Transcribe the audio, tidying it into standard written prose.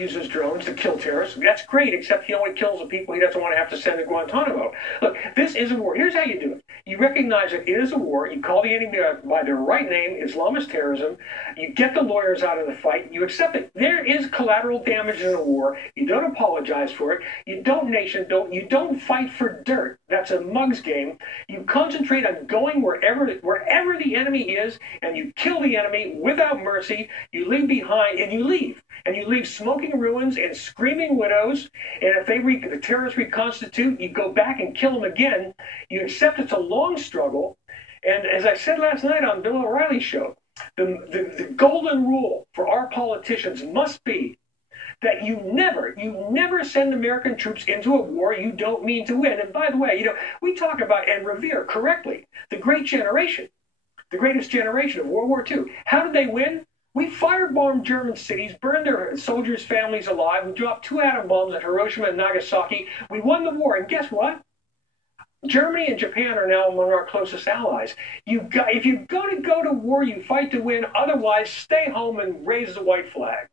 uses drones to kill terrorists. That's great, except he only kills the people he doesn't want to have to send to Guantanamo. Look, this is a war. Here's how you do it. You recognize that it is a war. You call the enemy by their right name, Islamist terrorism. You get the lawyers out of the fight. You accept it. There is collateral damage in a war. You don't apologize for it. You don't you don't fight for dirt. That's a mug's game. You concentrate on going wherever the enemy is, and you kill the enemy without mercy. You leave behind, and you leave. And you leave smoking ruins and screaming widows. And if the terrorists reconstitute, you go back and kill them again. You accept it's a long struggle. And as I said last night on Bill O'Reilly's show, the golden rule for our politicians must be that you never send American troops into a war you don't mean to win. And by the way, we talk about and revere correctly the great generation, the greatest generation of World War II. How did they win? We firebombed German cities, burned their soldiers' families alive. We dropped 2 atom bombs at Hiroshima and Nagasaki. We won the war, and guess what? Germany and Japan are now among our closest allies. If you're going to go to war, you fight to win. Otherwise, stay home and raise the white flag.